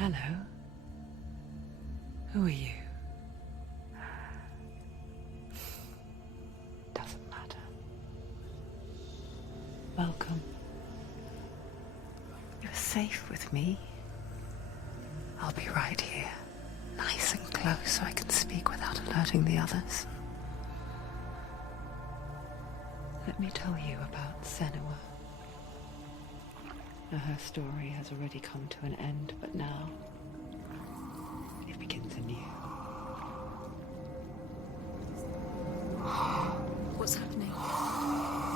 Hello. Who are you? Doesn't matter. Welcome. You're safe with me. I'll be right here, nice and close so I can speak without alerting the others. Let me tell you about Senua. Now, her story has already come to an end, but now it begins anew. What's happening?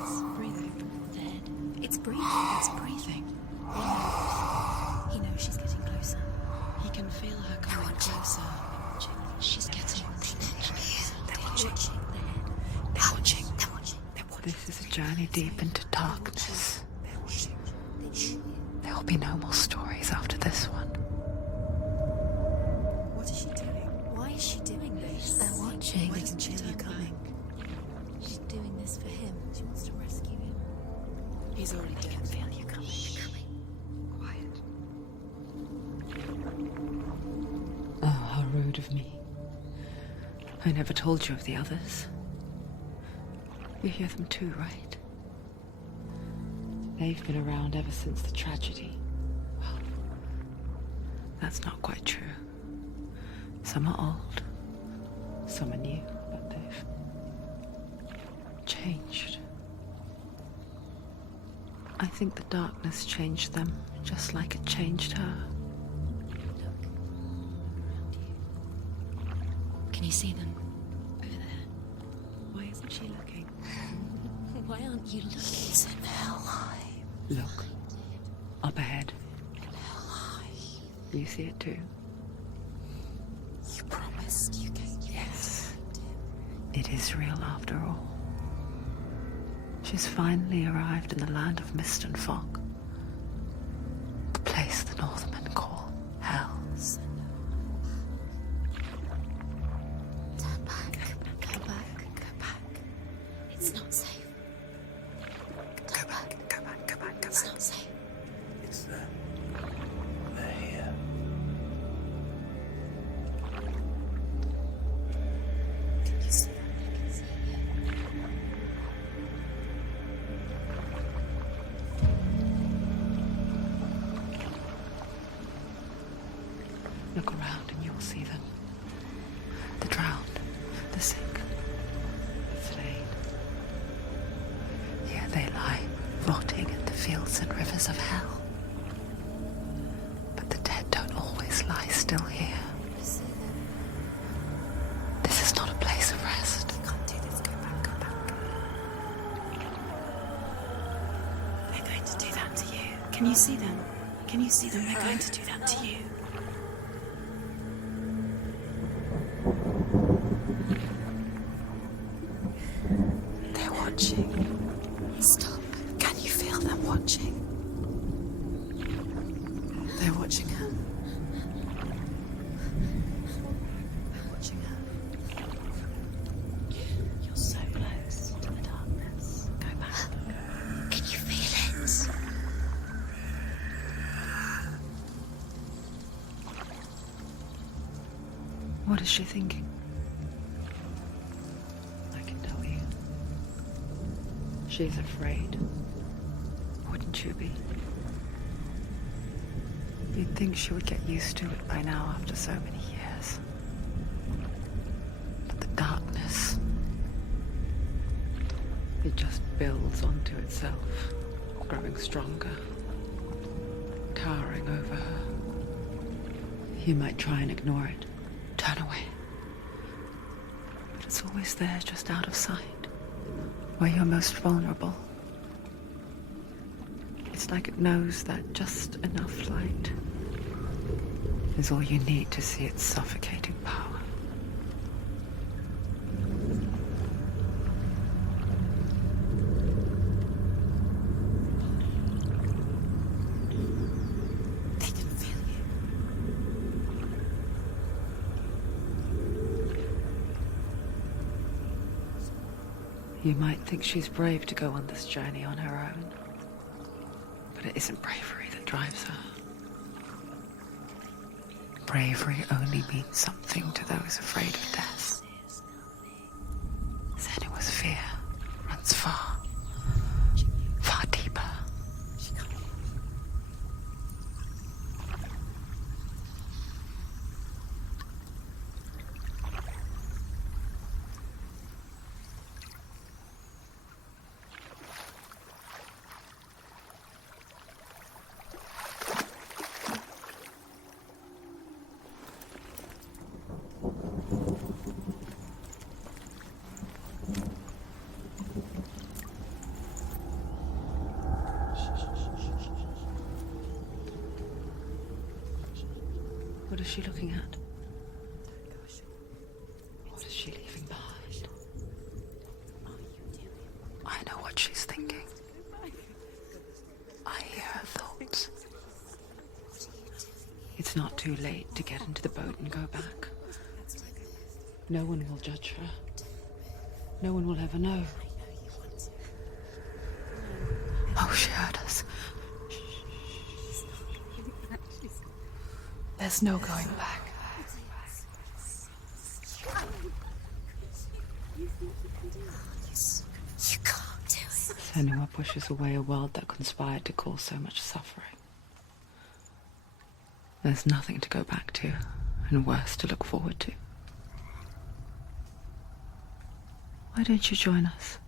It's breathing. Dead. It's breathing. It's breathing. He knows she's getting closer. He can feel her coming closer. She's getting closer. They're watching. They're watching. They're watching. This is a journey deep into darkness. There will be no more stories after this one. What is she doing? Why is she doing this? They're watching. Why doesn't she feel you coming? She's doing this for him. She wants to rescue him. He's already dead. They can feel you coming. Quiet. Oh, how rude of me. I never told you of the others. You hear them too, right? They've been around ever since the tragedy. Well, that's not quite true. Some are old, some are new, but they've changed. I think the darkness changed them, just like it changed her. Look around you. Can you see them? Over there. Why isn't she looking? Why aren't you looking? It's in Helheim. Look, up ahead. Helheim. You see it too? You promised you gave Yes. It is real after all. She's finally arrived in the land of mist and fog. The place the Northmen call Hell. Turn back. Go back. Go back. It's not safe. Go back, go back, go back, go It's back. not safe. It's them. They're here. Can you see them? I can see you. Look around and you will see them. The drowned, the sick, the slain. Here they lie, rotting in the fields and rivers of hell. But the dead don't always lie still here. You see them? This is not a place of rest. You can't do this. Go back. Go back. They're going to do that to you. Can you see them? Can you see them? They're going to do that to you. They're watching. Stop. Can you feel them watching? They're watching her. They're watching her. You're so close to the darkness. Go back. Can you feel it? What is she thinking? I can tell you. She's afraid. Wouldn't you be? You'd think she would get used to it by now after so many years. But the darkness, it just builds onto itself, growing stronger, towering over her. You might try and ignore it, turn away. But it's always there, just out of sight, where you're most vulnerable. It's like it knows that just enough light is all you need to see its suffocating power. They can feel you. You might think she's brave to go on this journey on her own, but it isn't bravery that drives her. bravery only means something to those afraid of death. Senua's fear runs far, far deeper. What is she looking at? What is she leaving behind? I know what she's thinking. I hear her thoughts. It's not too late to get into the boat and go back. No one will judge her. No one will ever know. Oh, she heard us. There's no going back. You can't do it. Senua pushes away a world that conspired to cause so much suffering. There's nothing to go back to, and worse to look forward to. Why don't you join us?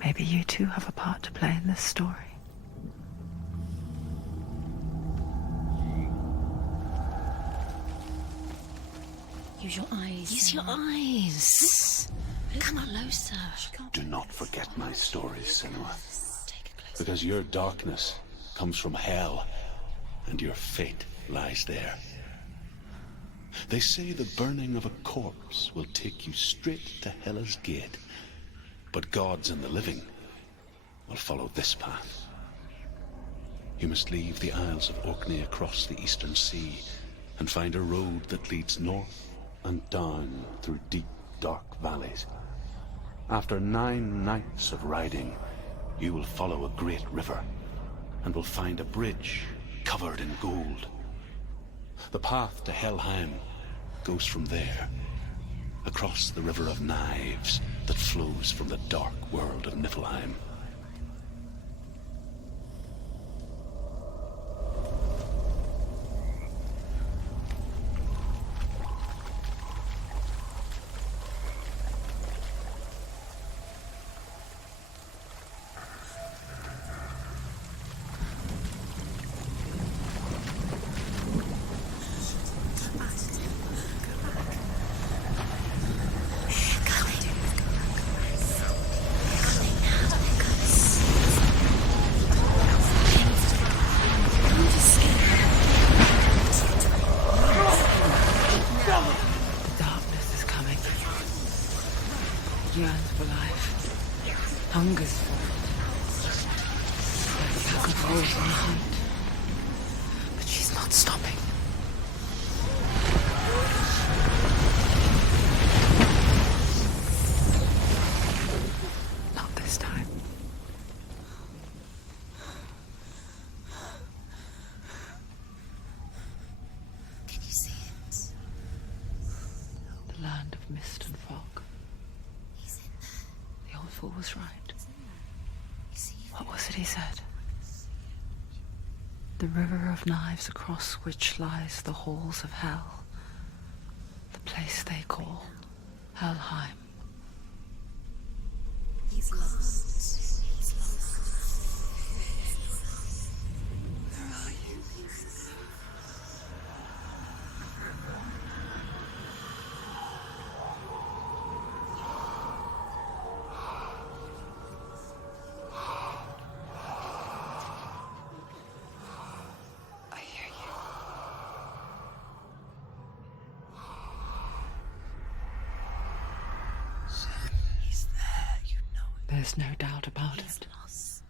Maybe you too have a part to play in this story. Use your eyes. Use your eyes. Come closer. Do not forget my stories, Senua. Take a close Because your darkness comes from hell, and your fate lies there. They say the burning of a corpse will take you straight to Hela's gate, but gods and the living will follow this path. You must leave the Isles of Orkney across the eastern sea and find a road that leads north and down through deep, dark valleys. After 9 nights of riding, you will follow a great river and will find a bridge covered in gold. The path to Helheim goes from there, across the river of knives that flows from the dark world of Niflheim. Yearns for life, hungers for it. Like a wolf on a hunt. But she's not stopping. Not this time. Can you see it? The land of mist and fog. He's in there. The old fool was right. You see it? What was it he said? The river of knives across which lies the halls of hell. The place they call Helheim. He's lost. He's lost. Where are you? I hear you. He's there, you know it. There's no doubt about He's it. lost.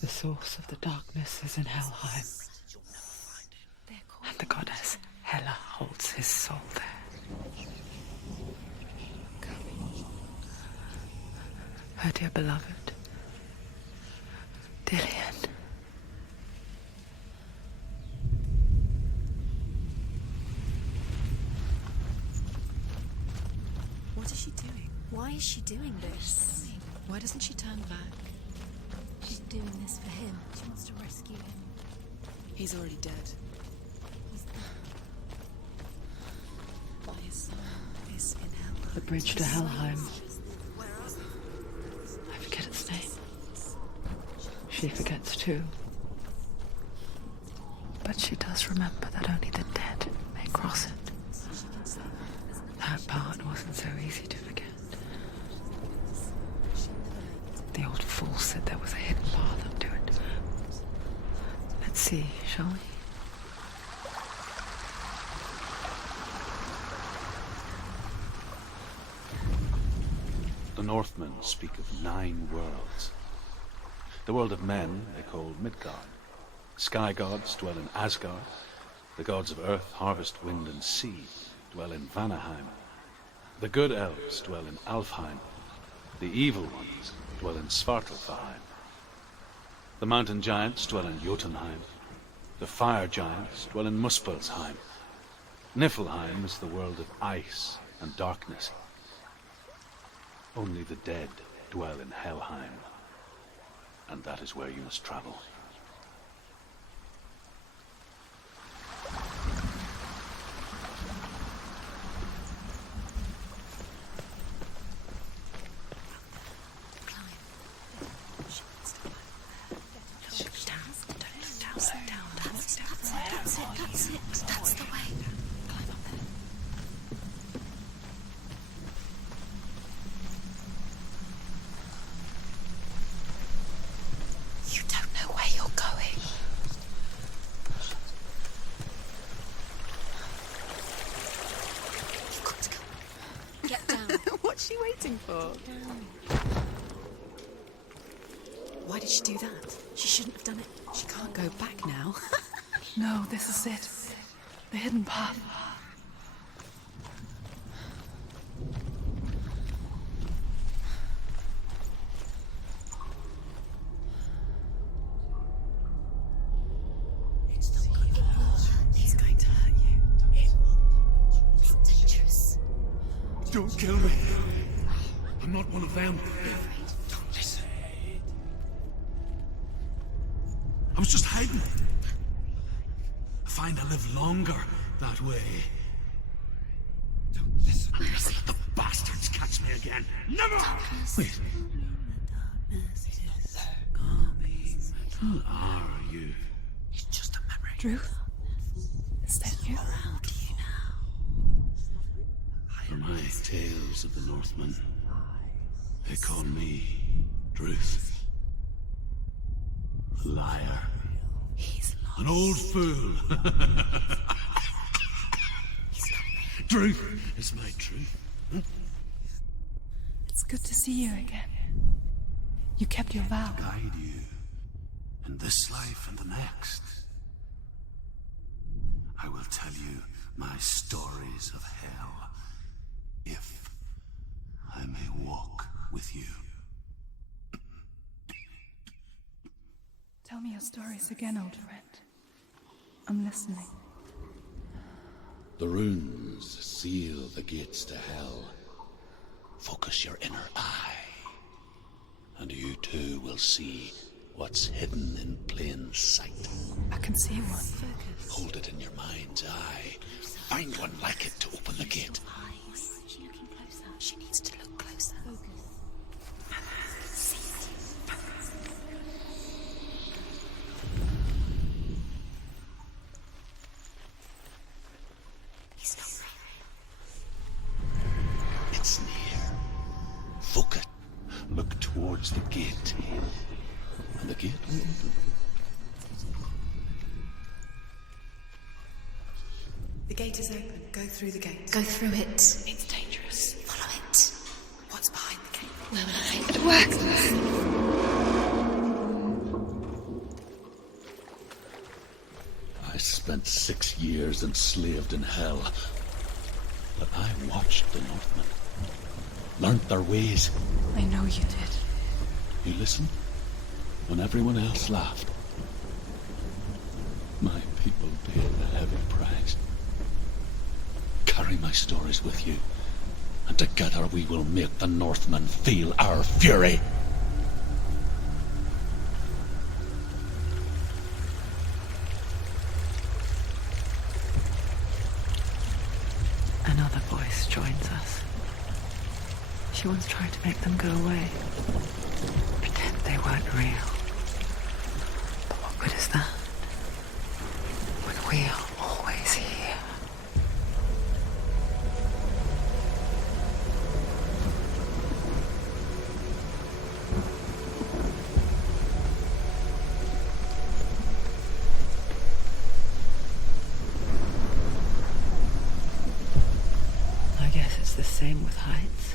The source of the darkness is in Helheim, They're calling and the goddess Hela holds his soul there. Her dear beloved, Dillion. Why is she doing this? Why doesn't she turn back? She's doing this for him. She wants to rescue him. He's already dead. He's dead. But his soul is in Helheim. The bridge to Helheim. I forget its name. She forgets too. But she does remember that only the dead may cross it. That part wasn't so easy to forget. The old fool said there was a hidden path up to it. Let's see, shall we? The Northmen speak of 9 worlds. The world of men they call Midgard. Sky gods dwell in Asgard. The gods of earth, harvest, wind, and sea dwell in Vanaheim. The good elves dwell in Alfheim. The evil ones dwell in Svartalfheim. The mountain giants dwell in Jotunheim. The fire giants dwell in Muspelheim. Niflheim is the world of ice and darkness. Only the dead dwell in Helheim, and that is where you must travel. That's the way. Climb up there. You don't know where you're going. You've got to go. Get down. What's she waiting for? Why did she do that? She shouldn't have done it. She can't go back now. No, this is it. The hidden path. He's going to hurt you. It's dangerous. Don't kill me. I'm not one of them. Don't listen. I was just hiding. I find I live longer that way. Don't listen. I'll never let the bastards catch me again. Never! Wait. Who are you? It's just a memory. Druth? Is that you? For my tales of the Northmen, they call me Druth. Liar. He's lost. An old fool. Truth is my truth. It's good to see you again. You kept your vow. Guide you in this life and the next. I will tell you my stories of hell, if I may walk with you. Tell me your stories again, old friend. I'm listening. The runes seal the gates to hell. Focus your inner eye, and you too will see what's hidden in plain sight. I can see one. Hold it in your mind's eye. Find one like it to open the gate. Eyes. She's looking closer. She needs to look closer. He's not there. It's near. Focus. Look towards the gate. And the gate will open. The gate is open. Go through the gate. Go through it. It's dangerous. Follow it. What's behind the gate? Where will I find it? Work. I spent 6 years enslaved in hell. But I watched the Northmen. Learnt their ways. I know you did. You listened when everyone else laughed. My people paid a heavy price. Carry my stories with you, and together we will make the Northmen feel our fury. Another voice joins us. She once tried to make them go away. Pretend they weren't real. But what good is that? When we are always here. I guess it's the same with heights.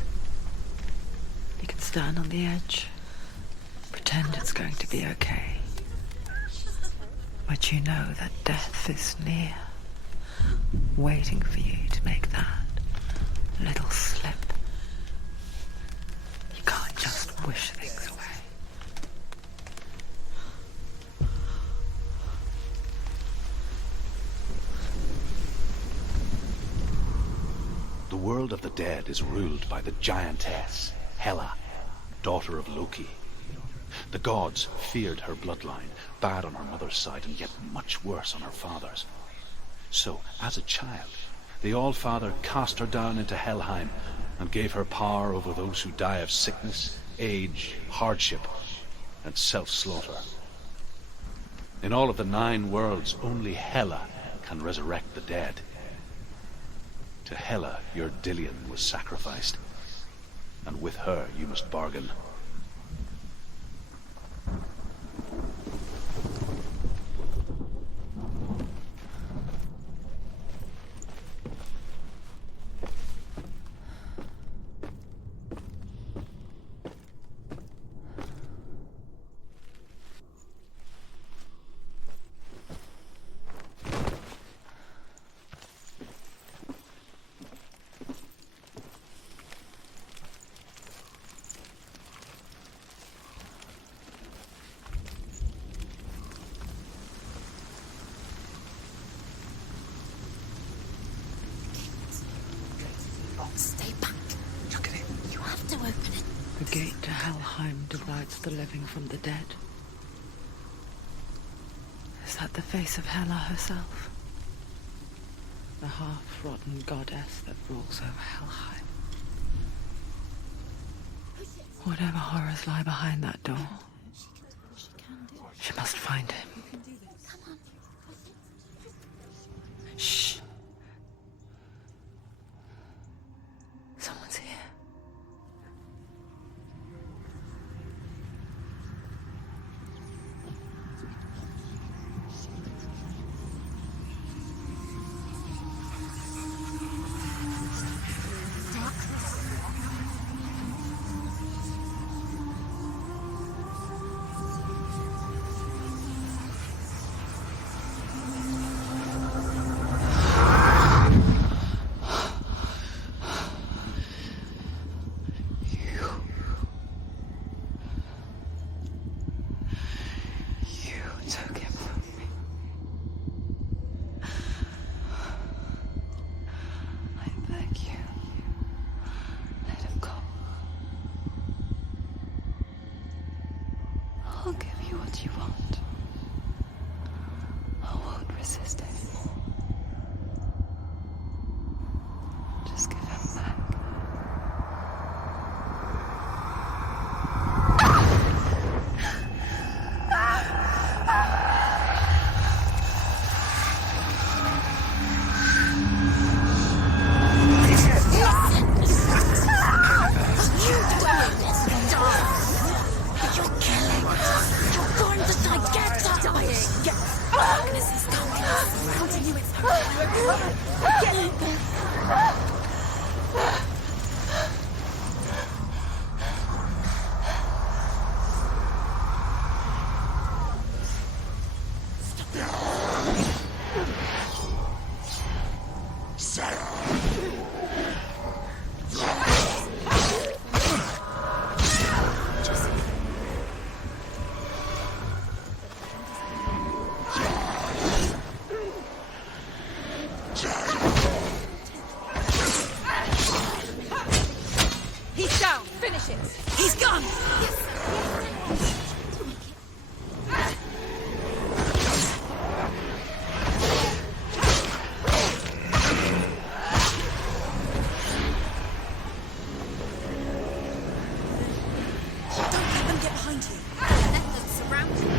You can stand on the edge, pretend it's going to be okay. But you know that death is near, waiting for you to make that little slip. You can't just wish things away. The world of the dead is ruled by the giantess, Hela, daughter of Loki. The gods feared her bloodline, bad on her mother's side and yet much worse on her father's. So, as a child, the All-Father cast her down into Helheim and gave her power over those who die of sickness, age, hardship, and self-slaughter. In all of the 9 worlds, only Hela can resurrect the dead. To Hela, your Dillion was sacrificed, and with her you must bargain. Stay back. Look at it. You have to open it. The gate to Helheim divides the living from the dead. Is that the face of Hela herself? The half-rotten goddess that rules over Helheim. Whatever horrors lie behind that door, she must find him. Shh. Someone's here. I'll give you what you want. I won't resist anymore. Just give him back. You're going to die. Finish it! He's gone! Don't let them get behind you. Let them surround you.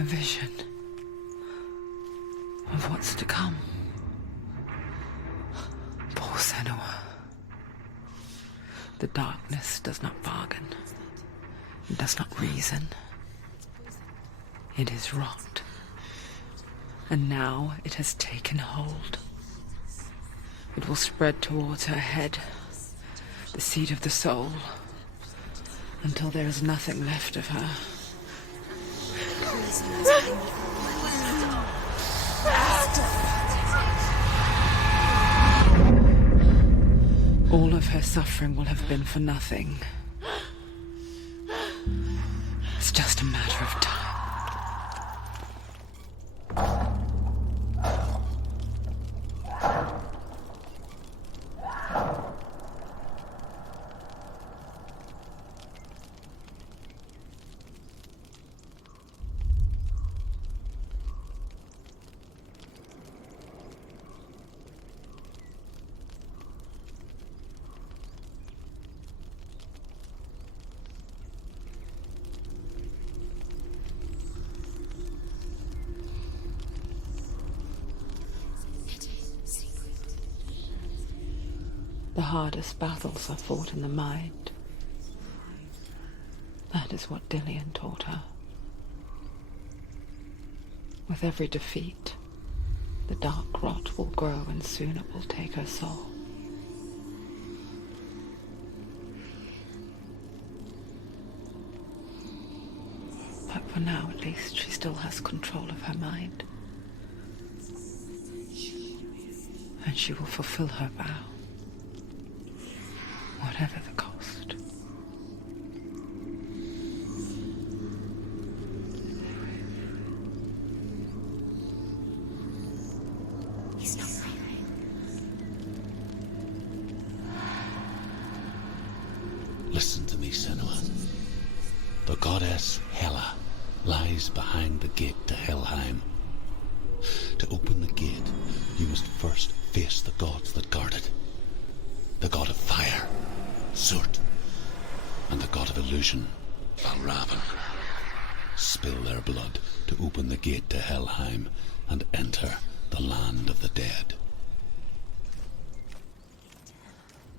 A vision of what's to come. Poor Senua. The darkness does not bargain. It does not reason. It is rot. And now it has taken hold. It will spread towards her head, the seat of the soul, until there is nothing left of her. All of her suffering will have been for nothing. It's just a matter of time. The hardest battles are fought in the mind. That is what Dillion taught her. With every defeat, the dark rot will grow and soon it will take her soul. But for now, at least, she still has control of her mind. And she will fulfill her vow. Whatever the cost. He's not breathing. Listen to me, Senua. The goddess Hela lies behind the gate to Helheim. To open the gate, you must first face the gods that guard it. The god of fire, Druth, and the god of illusion, Valravan. Spill their blood to open the gate to Helheim and enter the land of the dead.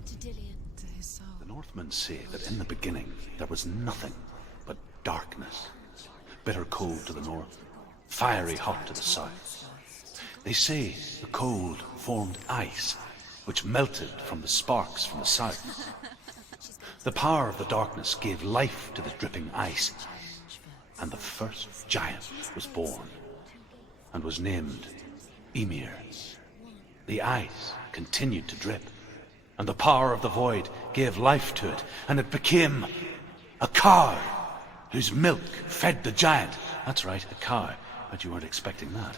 To Dillion, to his soul. The Northmen say that in the beginning there was nothing but darkness. Bitter cold to the north, fiery hot to the south. They say the cold formed ice, which melted from the sparks from the south. The power of the darkness gave life to the dripping ice, and the first giant was born, and was named Ymir. The ice continued to drip, and the power of the void gave life to it, and it became a cow, whose milk fed the giant. That's right, a cow. Bet you weren't expecting that.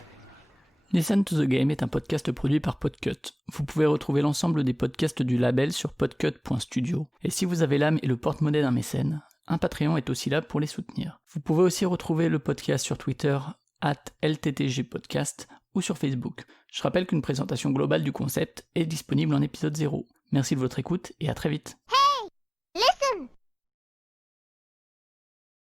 Listen to the Game est un podcast produit par Podcut. Vous pouvez retrouver l'ensemble des podcasts du label sur podcut.studio. Et si vous avez l'âme et le porte-monnaie d'un mécène, un Patreon est aussi là pour les soutenir. Vous pouvez aussi retrouver le podcast sur Twitter @LTTG podcast ou sur Facebook. Je rappelle qu'une présentation globale du concept est disponible en épisode 0. Merci de votre écoute et à très vite.